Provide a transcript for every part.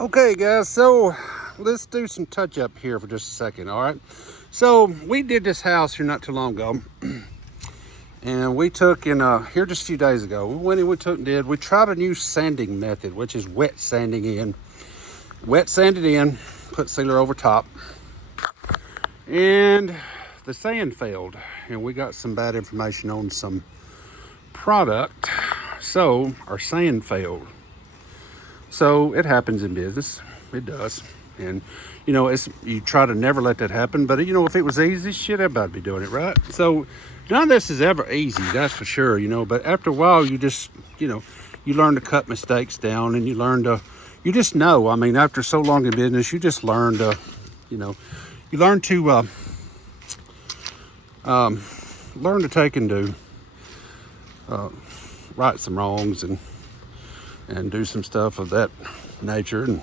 Okay guys, so let's do some touch up here for just a second. All right, so we did this house here not too long ago, and we took in here just a few days ago, we went in, we tried a new sanding method, which is wet sanding in. Wet sanded in, put sealer over top, and the sand failed, and we got some bad information on some product, so our sand failed. So it happens in business, it does. And you know, you try to never let that happen, but you know, if it was easy, shit, everybody'd be doing it, right? So none of this is ever easy, that's for sure, you know, but after a while, you just, you know, you learn to cut mistakes down, and you just know, I mean, after so long in business, you just learn to, you know, you learn to take and do, right some wrongs and do some stuff of that nature, and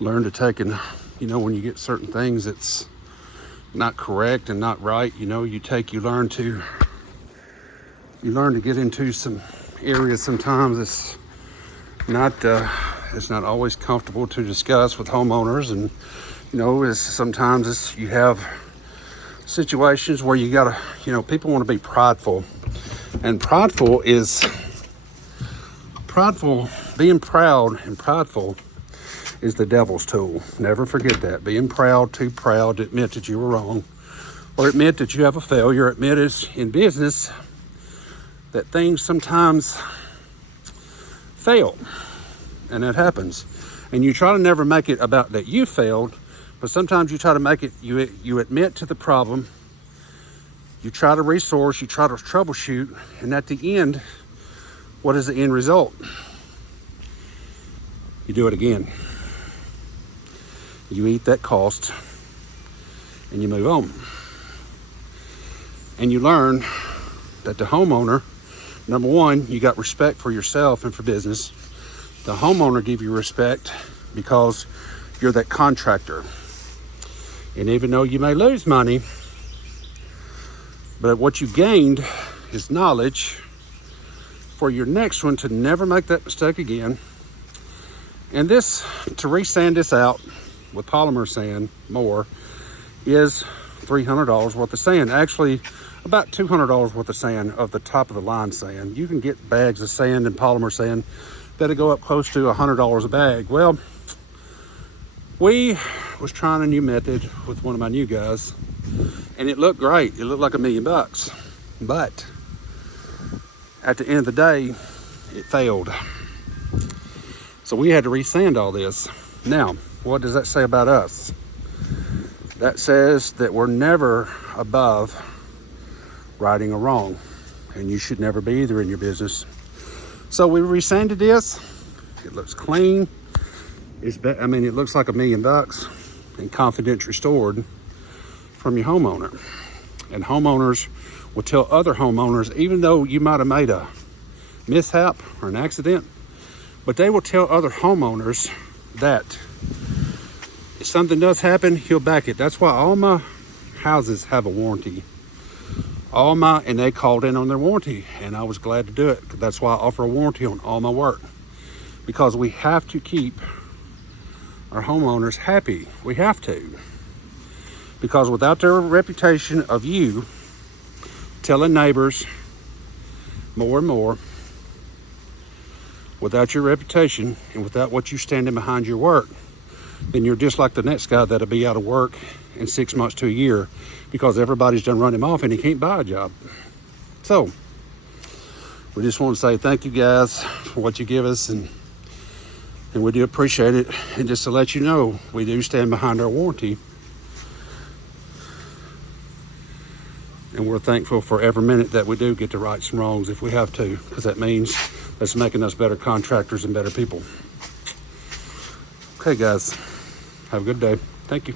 learn to take and, you know, when you get certain things that's not correct and not right, you know, you learn to get into some areas sometimes it's not always comfortable to discuss with homeowners. And you know, sometimes you have situations where you gotta, you know, people want to be prideful, and being proud and prideful is the devil's tool. Never forget that. Being too proud to admit that you were wrong, or admit that you have a failure, admit it in business that things sometimes fail, and that happens. And you try to never make it about that you failed, but sometimes you try to make it, you admit to the problem, you try to resource, you try to troubleshoot, and at the end, what is the end result? You do it again. You eat that cost, and you move on. And you learn that the homeowner, number one, you got respect for yourself and for business. The homeowner give you respect because you're that contractor. And even though you may lose money, but what you gained is knowledge for your next one to never make that mistake again. And this, to resand this out with polymer sand more, is $300 worth of sand. Actually, about $200 worth of sand of the top of the line sand. You can get bags of sand and polymer sand that'll go up close to $100 a bag. Well, we was trying a new method with one of my new guys, and it looked great. It looked like $1 million, but at the end of the day, it failed. So we had to resand all this. Now, what does that say about us? That says that we're never above righting a wrong, and you should never be either in your business. So we resanded this. It looks clean. It looks like $1 million and confidentially stored from your homeowner. And homeowners will tell other homeowners, even though you might have made a mishap or an accident, but they will tell other homeowners that if something does happen, he'll back it. That's why all my houses have a warranty. And they called in on their warranty, and I was glad to do it. That's why I offer a warranty on all my work, because we have to keep our homeowners happy. We have to, because without their reputation of you telling neighbors more and more, without your reputation and without what you standing behind your work, then you're just like the next guy that'll be out of work in 6 months to a year because everybody's done run him off and he can't buy a job. So we just want to say thank you guys for what you give us, and we do appreciate it. And just to let you know, we do stand behind our warranty, and we're thankful for every minute that we do get to right some wrongs if we have to, because that means that's making us better contractors and better people. Okay guys, have a good day. Thank you.